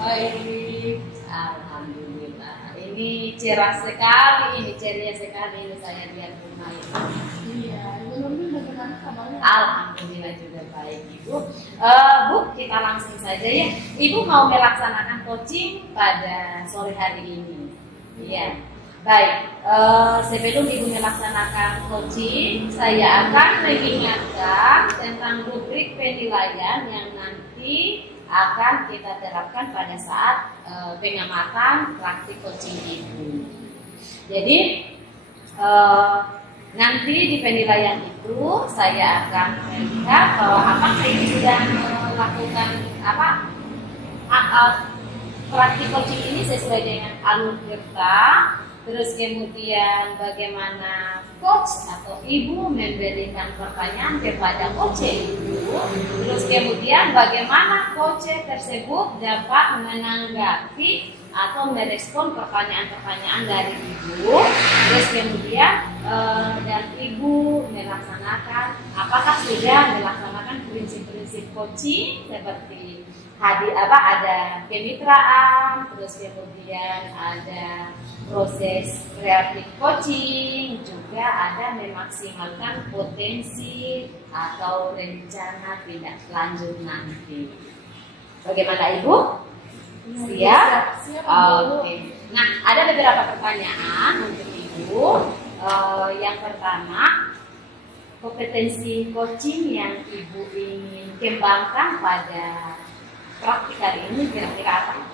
Baik. Alhamdulillah. Ini cerah sekali, ini ceria sekali ini saya lihat rumah ini. Iya, Ibu Nurmi bagaimana kabarnya? Alhamdulillah juga baik Ibu. Bu, kita langsung saja ya. Ibu mau melaksanakan coaching pada sore hari ini. Iya. Baik. Sebelum Ibu melaksanakan coaching, saya akan mengingatkan tentang rubrik penilaian yang nanti akan kita terapkan pada saat pengamatan praktik coaching Ibu. Jadi nanti di penilaian itu saya akan melihat bahwa apakah Ibu sudah melakukan praktik coaching ini sesuai dengan alur kerja. Terus kemudian bagaimana coach atau ibu memberikan pertanyaan kepada coach ibu. Terus kemudian bagaimana coach tersebut dapat menanggapi atau merespon pertanyaan-pertanyaan dari ibu. Terus kemudian dan ibu melaksanakan, apakah sudah melaksanakan prinsip-prinsip coaching seperti ada kemitraan, terus kemudian ada proses kreatif coaching, juga ada memaksimalkan potensi atau rencana tindak lanjut nanti. Bagaimana Ibu? Siap? Oke. Nah, ada beberapa pertanyaan untuk Ibu. Yang pertama, kompetensi coaching yang Ibu ingin kembangkan pada praktik hari ini kira-kira apa?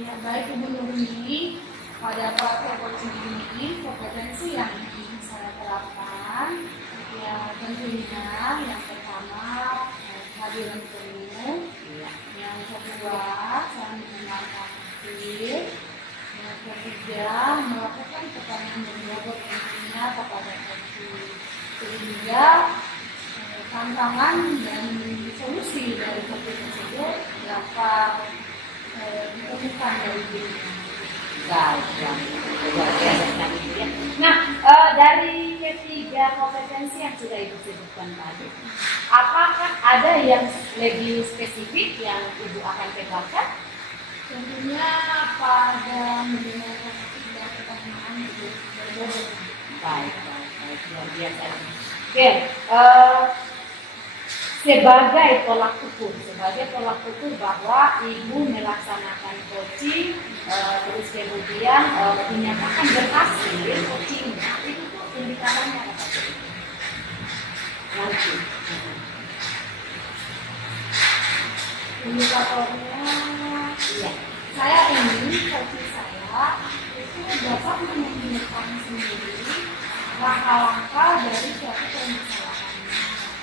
Ya, baik Ibu Nurmi. Pada praktek coaching ini, kompetensi yang ingin saya terapkan, ya tentunya yang pertama kehadiran penuh, yang kedua saya mengenalkan aktif, yang ketiga melakukan pertanyaan menjawab tentunya kepada coaching, sehingga tantangan dan solusi dari topik tersebut dapat ditemukan dari diri. Baik, luar biasa sekali ya. Nah, dari ketiga kompetensi yang sudah Ibu sebutkan tadi, apakah ada yang lebih spesifik yang Ibu akan kembangkan? Tentunya pada mendengarkan dan pertanyaan itu berbeda. Baik, luar biasa. Oke, sebagai tolak ukur bahwa Ibu melaksanakan coaching, terus kemudian dinyatakan berhasil coachingnya, itu tuh indikatornya apa? Nanti. Indikatornya, Iya. saya ingin coaching saya itu dapat menemukan sendiri langkah-langkah dari suatu permasalahan.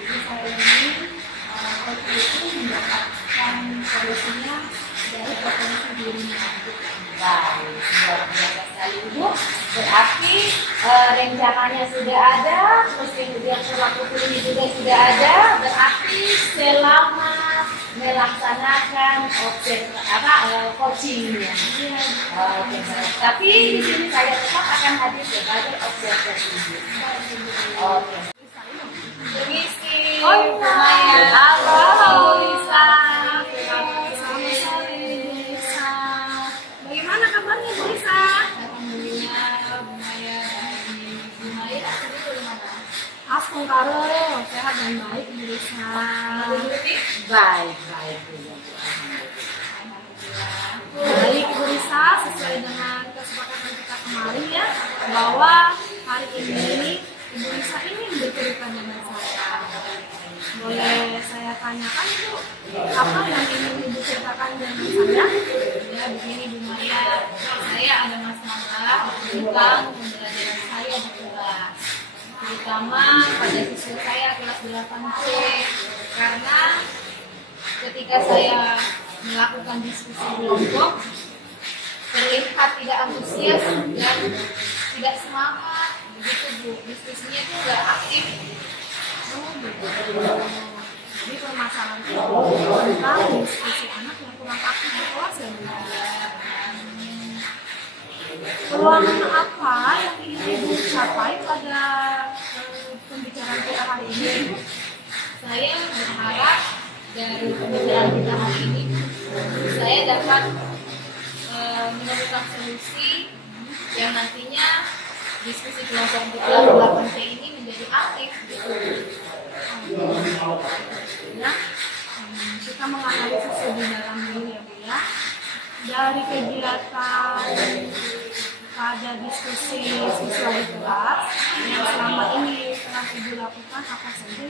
Jadi saya ingin coaching itu mendapatkan solusinya dari potensi dirinya. Baik, luar biasa sekali Ibu. Berarti rencananya sudah ada, terus kemudian tolak ukurnya juga sudah ada. Berarti selama melaksanakan coachingnya. Oke, tapi di sini saya tetap akan hadir sebagai observer Ibu. Oke. Permisi. Oh iya. Halo, Lisa. Bagaimana kabarnya Bu Lisa? Asmungkaro, sehat dan baik Bu Lisa. Baik. Baik Bu Lisa, sesuai dengan kesepakatan kita kemarin ya, bahwa hari ini Ibu Lisa ingin bercerita dengan saya. Boleh saya tanyakan Bu, apa yang ingin Ibu ceritakan dengan saya? Ya begini Bu Maya, saya ada masalah tentang pembelajaran saya di kelas, terutama pada siswa saya kelas 8C, karena ketika saya melakukan diskusi kelompok terlihat tidak antusias dan tidak semangat begitu Bu, diskusinya itu nggak aktif. Jadi permasalahan itu tentang diskusi anak yang kurang aktif di kelas ya Bu. Peluang apa yang ingin Ibu capai pada pembicaraan kita hari ini Ibu? Saya berharap dari pembicaraan kita dapat menemukan solusi yang nantinya diskusi kelompok 8T ini menjadi aktif gitu. Ya, kita menganalisis lebih dalam dulu ya Bu ya. Dari kegiatan pada diskusi siswa di kelas yang selama ini telah Ibu lakukan apa saja?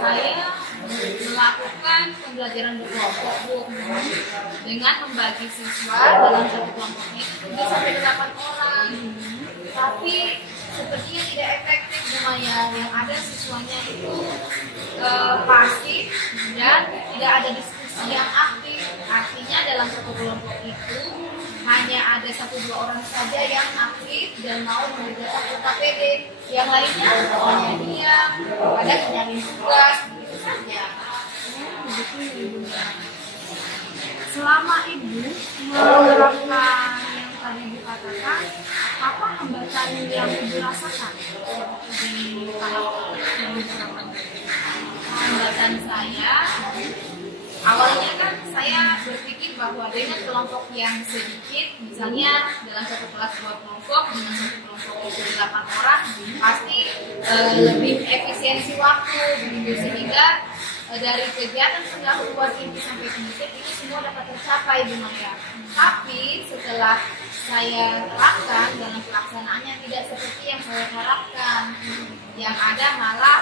Saya melakukan pembelajaran berkelompok Bu, dengan membagi siswa dalam satu kelompoknya itu 7 sampai 8 orang. Tapi sepertinya tidak efektif Bu Maya. Yang ada siswanya itu pasif dan tidak ada diskusi yang aktif. Artinya dalam satu kelompok itu hanya ada 1-2 orang saja yang aktif dan mau mengerjakan KPD. Yang lainnya hanya diam, kadang nyari tugas, begitu saja. Begitu ya Ibu. Selama Ibu menerapkan yang tadi Ibu katakan, apa hambatan yang Ibu rasakan di tahap penerapan? Hambatan saya, awalnya kan saya berpikir bahwa dengan kelompok yang sedikit, misalnya dalam satu kelas 2 kelompok dengan satu kelompok itu 8 orang, pasti lebih efisiensi waktu begitu, sehingga dari kegiatan pendahuluan ini sampai kemudian itu semua dapat tercapai Bu Maya. Tapi setelah saya terapkan dalam pelaksanaannya tidak seperti yang saya harapkan. Yang ada malah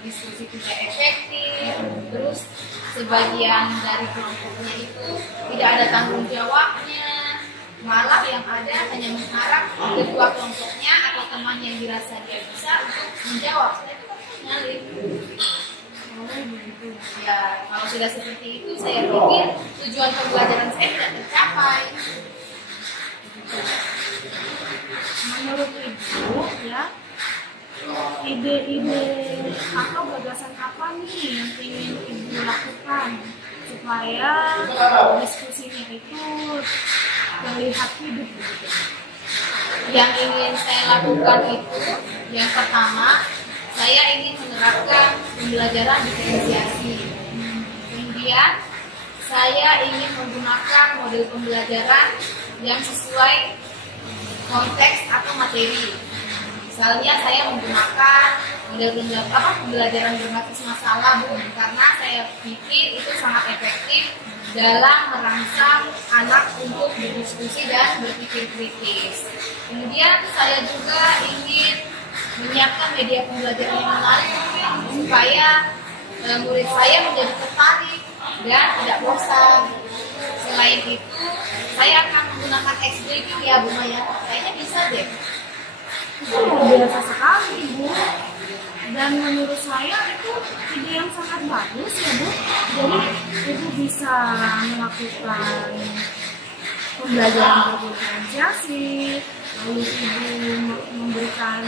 diskusi tidak efektif, terus sebagian dari kelompoknya itu tidak ada tanggung jawabnya, malah yang ada hanya mengharap ketua kelompoknya atau teman yang dirasa dia bisa untuk menjawab. Saya itu nyalip. Ya, kalau sudah seperti itu, saya pikir tujuan pembelajaran saya tidak tercapai. Menurut Ibu ya, ide-ide atau gagasan apa nih yang ingin Ibu lakukan supaya diskusinya itu terlihat hidup gitu? Yang ingin saya lakukan itu, yang pertama, saya ingin menerapkan pembelajaran diferensiasi. Kemudian, saya ingin menggunakan model pembelajaran yang sesuai konteks atau materi. Misalnya saya menggunakan model pembelajaran berbasis masalah Bu, karena saya pikir itu sangat efektif dalam merangsang anak untuk berdiskusi dan berpikir kritis. Kemudian saya juga ingin menyiapkan media pembelajaran yang menarik supaya murid saya menjadi tertarik dan tidak bosan. Selain itu, saya akan menggunakan X-Breaking ya Bu Maya. Kayaknya bisa deh. Biasa sekali Ibu, dan menurut saya itu ide yang sangat bagus ya Bu. Jadi Ibu bisa melakukan pembelajaran berdiferensiasi, lalu Ibu memberikan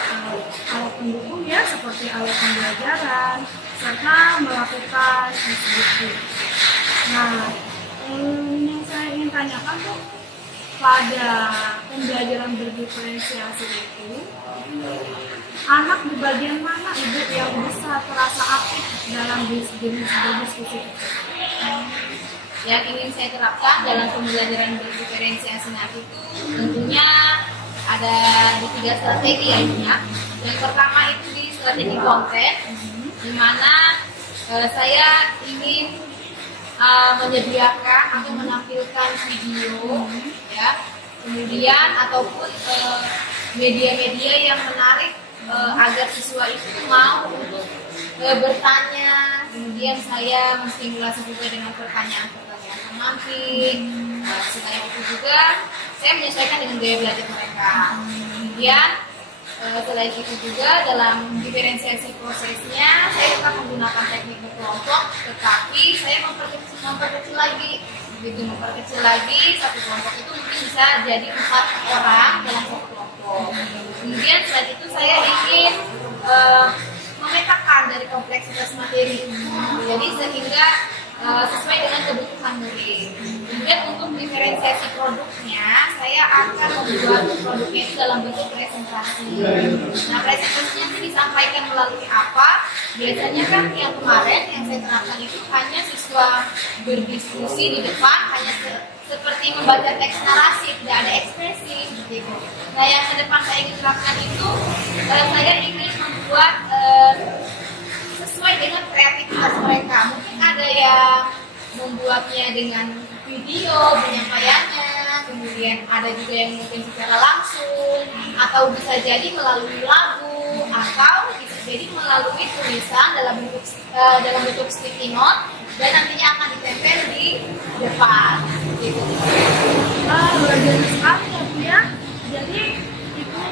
alat pendukung ya seperti alat pembelajaran, serta melakukan diskusi. Nah, yang saya ingin tanyakan tuh, pada pembelajaran berdiferensiasi itu, anak di bagian mana Ibu yang bisa terasa aktif dalam berdiskusi? Yang ingin saya terapkan dalam pembelajaran berdiferensiasi nanti itu tentunya ada di 3 strategi ya. Yang pertama itu di strategi konten, di mana saya ingin menyediakan atau menampilkan video ya, kemudian ataupun media-media yang menarik agar siswa itu mau untuk bertanya. Kemudian saya menstimulasi juga dengan pertanyaan-pertanyaan pemantik. Selain itu juga saya menyesuaikan dengan gaya belajar mereka. Kemudian selain itu juga dalam diferensiasi prosesnya saya tetap menggunakan teknik berkelompok, tetapi saya memperkecil lagi. Begitu memperkecil lagi, satu kelompok itu mungkin bisa jadi 4 orang dalam satu kelompok. Kemudian selain itu saya ingin memetakan dari kompleksitas materi. Jadi sehingga sesuai dengan kebutuhan murid. Kemudian untuk diferensiasi produknya, saya akan membuat produknya itu dalam bentuk presentasi. Nah, presentasinya itu disampaikan melalui apa? Biasanya kan yang kemarin yang saya terapkan itu hanya siswa berdiskusi di depan, hanya seperti membaca teks narasi, tidak ada ekspresi seperti itu. Nah, yang ke depan saya ingin terapkan itu, saya ingin membuat sesuai dengan kreativitas mereka. Mungkin ada yang membuatnya dengan video penyampaiannya, kemudian ada juga yang mungkin secara langsung, atau bisa jadi melalui lagu, atau bisa jadi melalui tulisan dalam bentuk sticky note dan nantinya akan ditempel di depan. Gitu. Luar biasa sekali ya Bu ya. Jadi Ibu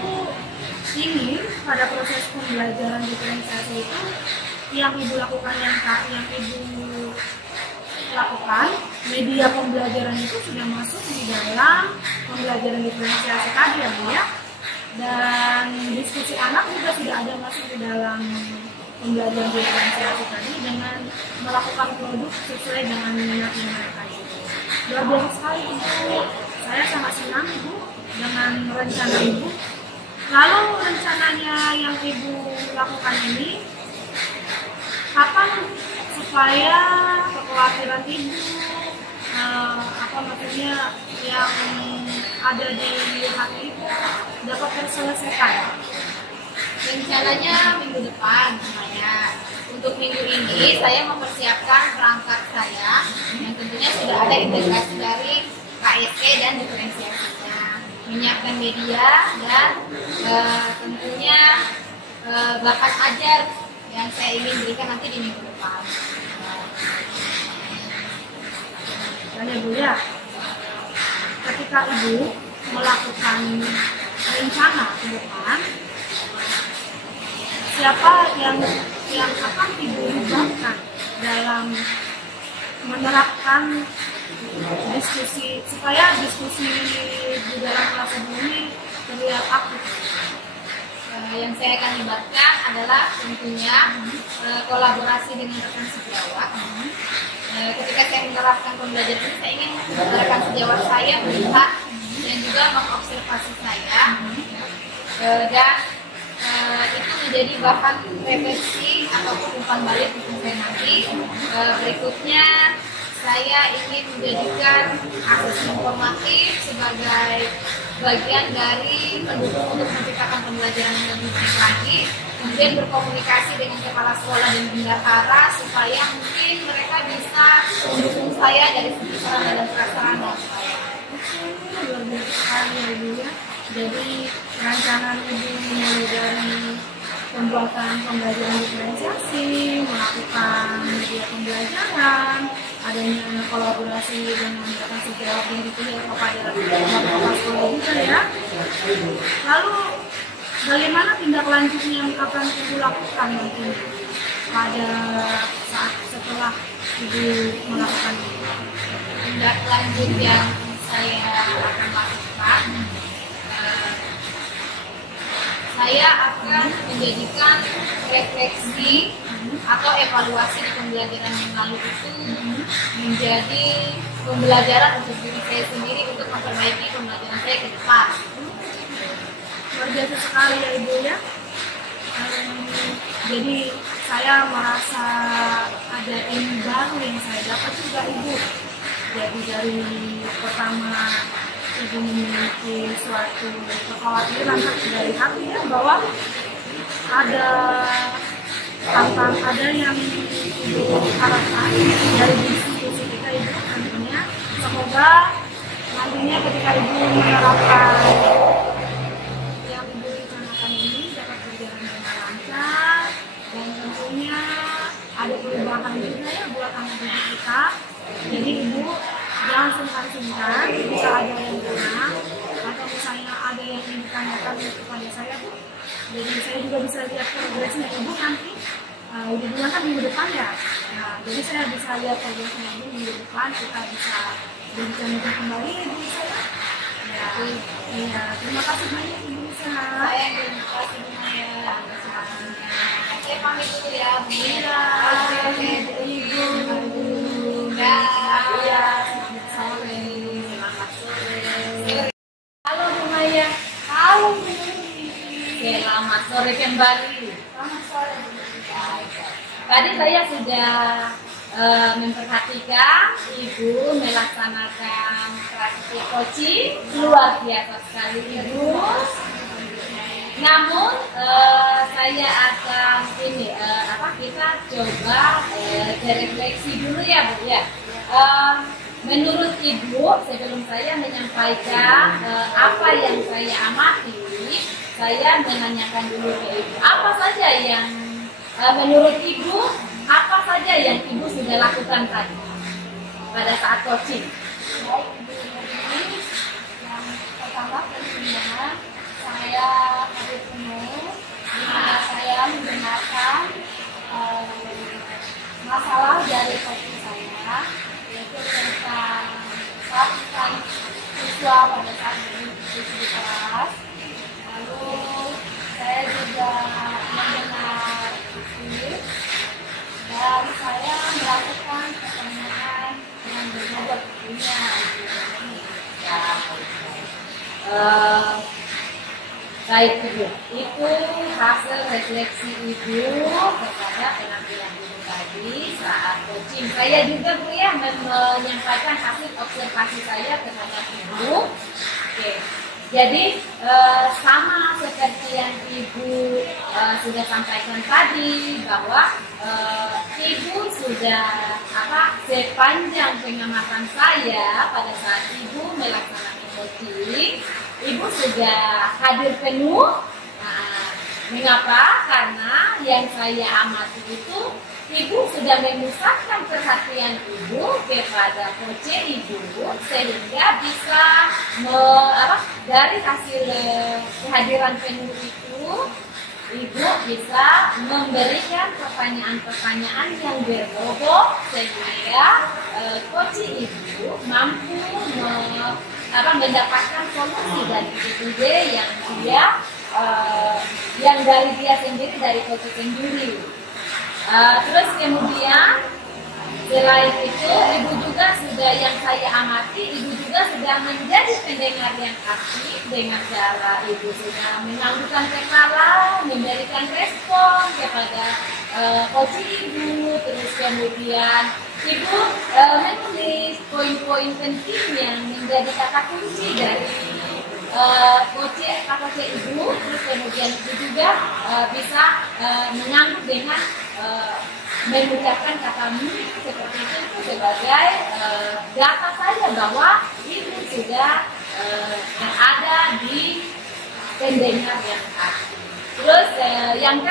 ingin pada proses pembelajaran diferensiasi itu yang Ibu lakukan, yang Ibu lakukan, media pembelajaran itu sudah masuk di dalam pembelajaran diferensiasi tadi ya Bu ya. Dan diskusi anak juga sudah ada masuk di dalam pembelajaran diferensiasi tadi dengan melakukan produk sesuai dengan minat mereka itu. Luar biasa sekali Ibu. Saya sangat senang Ibu dengan rencana Ibu. Lalu rencananya yang Ibu lakukan ini, kapan supaya kekhawatiran Ibu yang ada di hati Ibu dapat terselesaikan? Rencananya minggu depan semuanya. Untuk minggu ini saya mempersiapkan perangkat saya yang tentunya sudah ada integrasi dari KSE dan diferensiasinya, menyiapkan media dan tentunya bakat ajar yang saya ingin berikan nanti di minggu depan. Dan ya Bu ya, ketika Ibu melakukan rencana ke depan, siapa yang akan Ibu libatkan dalam menerapkan diskusi supaya diskusi di dalam kelas ini terlihat aktif? Yang saya akan libatkan adalah tentunya kolaborasi dengan rekan sejawat. Ketika saya menerapkan pembelajaran ini, saya ingin rekan sejawat saya melihat dan juga mengobservasi saya, dan itu menjadi bahan refleksi ataupun umpan balik untuk saya nanti. Berikutnya saya ingin menjadikan akses informatif sebagai bagian dari pendukung untuk menciptakan pembelajaran yang lebih baik lagi, kemudian berkomunikasi dengan kepala sekolah dan bendahara supaya mungkin mereka bisa mendukung saya dari segi sarana dan prasarana. Luar biasa sekali ya Ibu ya. Jadi rancangan Ibu mulai dari pembuatan pembelajaran diferensiasi, melakukan media pembelajaran, adanya kolaborasi dengan rekan sejawat yang dipilih kepada kepala sekolah juga ya. Lalu bagaimana tindak lanjutnya yang akan Ibu lakukan nanti pada saat setelah Ibu melakukan ini? Tindak lanjut yang saya akan lakukan, saya akan menjadikan refleksi atau evaluasi di pembelajaran yang lalu itu menjadi pembelajaran untuk diri saya sendiri untuk memperbaiki pembelajaran saya ke depan. Luar biasa sekali ya Ibu ya. Jadi saya merasa ada ilmu baru yang saya dapat juga Ibu. Jadi dari pertama Ibu memiliki suatu kekhawatiran dari hati ya, bahwa ada yang Ibu harapkan dari diskusi kita Ibu nantinya. Semoga nantinya ketika Ibu menerapkan yang Ibu rencanakan ini dapat berjalan dengan lancar, dan tentunya ada perubahan juga ya buat anak didik kita. Jadi Ibu jangan sungkan-sungkan jika ada yang kurang atau misalnya ada yang ingin ditanyakan kepada saya Bu. Jadi saya juga bisa lihat progresnya Ibu nanti. Udah bilang kan minggu depan ya. Nah, jadi saya bisa lihat progresnya Ibu minggu depan, kita bisa berbincang kembali Ibu saya. Ya, terima kasih banyak Ibu Lisa. Saya terima kasih banyak. Saya pamit dulu ya Bu. Iya, Ibu. Tadi saya sudah memperhatikan Ibu melaksanakan praktik coaching, luar biasa sekali Ibu. Namun saya akan kita coba refleksi dulu ya Bu ya. Menurut Ibu, sebelum saya menyampaikan apa yang saya amati, saya menanyakan dulu ke Ibu, apa saja yang menurut Ibu, apa saja yang Ibu sudah lakukan tadi pada saat coaching? Baik, Ibu Nuril, yang pertama tentunya saya hadir penuh, di mana saya mendengarkan masalah dari coaching saya, yaitu tentang kesakitan siswa pada saat berdiskusi kelas. Lalu saya juga mendengar kuis dan saya melakukan pertanyaan dengan berbobot tentunya. Baik Ibu, itu hasil refleksi Ibu kepada penampilan Ibu tadi saat coaching. Saya juga Bu ya menyampaikan hasil observasi saya terhadap Ibu. Oke, jadi sama seperti yang Ibu sudah sampaikan tadi bahwa Ibu sudah sepanjang pengamatan saya pada saat Ibu melaksanakan coaching, Ibu sudah hadir penuh. Mengapa? Karena yang saya amati itu Ibu sudah memusatkan perhatian Ibu kepada coaching Ibu, sehingga bisa dari hasil kehadiran penuh itu Ibu bisa memberikan pertanyaan-pertanyaan yang berbobot sehingga coaching Ibu mampu mendapatkan solusi dari ide yang dari dia sendiri, dari coaching sendiri. Terus kemudian selain itu Ibu juga sudah, yang saya amati, Ibu juga sudah menjadi pendengar yang aktif dengan cara Ibu sudah menangguhkan kepala, memberikan respon kepada coaching Ibu. Terus kemudian Ibu menulis poin-poin penting yang menjadi kata kunci dari coaching Ibu. Terus kemudian Ibu juga bisa menyambut dengan mengucapkan kata seperti itu sebagai data saja bahwa Ibu sudah berada di pendengar yang aktif. Terus yang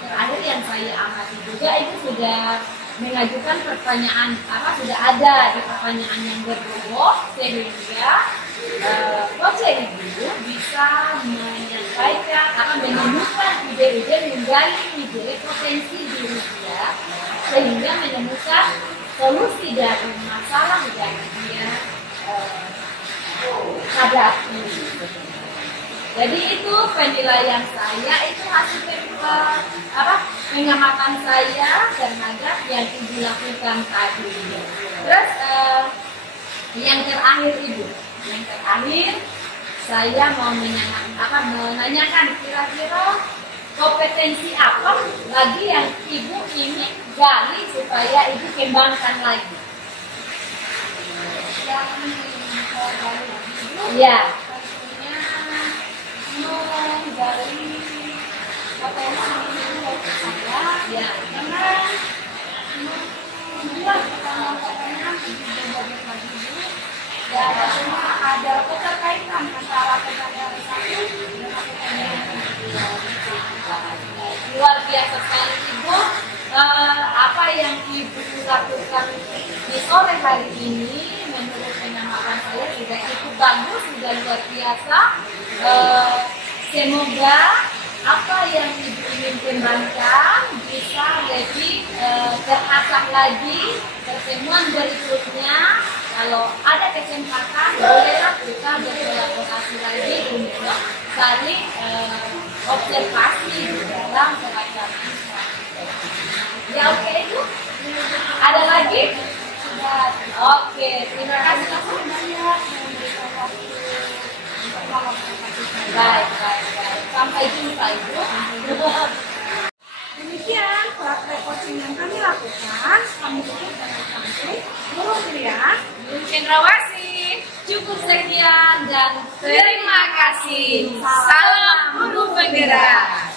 terakhir yang saya amati juga, Ibu sudah mengajukan pertanyaan, sudah ada di pertanyaan yang berbobot sehingga coaching Ibu bisa menyampaikan, menemukan ide-ide, menggali ide potensi diri dia sehingga menemukan solusi dari masalah yang dia hadapi. Jadi itu penilaian saya, itu hasil pengamatan saya terhadap yang Ibu lakukan tadi. Terus yang terakhir Ibu, saya mau menanyakan kira-kira kompetensi apa lagi yang Ibu ingin gali supaya Ibu kembangkan lagi? Yang saya gali Ibu, ya, menggali potensi saya, ya, karena membuat pertanyaan-pertanyaan di berbagai lagi Ibu, dan tentunya ada keterkaitan antara pertanyaan satu dengan pertanyaan kedua. luar biasa sekali Ibu. Apa yang Ibu lakukan di sore hari ini menurut pengamatan saya sudah cukup bagus, sudah luar biasa. Semoga apa yang Ibu ingin kembangkan bisa lebih terasah lagi. Pertemuan berikutnya, kalau ada kesempatan, bolehlah kita berkolaborasi lagi untuk saling observasi di dalam pelaksanaan. Ya, oke Ibu. Ada lagi? Sudah. Oke, terima kasih Terima kasih banyak memberikan waktu untuk melakukan Baik. Sampai jumpa Ibu. demikian. coaching yang kami lakukan, kami tutup dengan santai. Guru pilihan, Guru Cendrawasih. Cukup sekian dan terima kasih. Salam guru penggerak.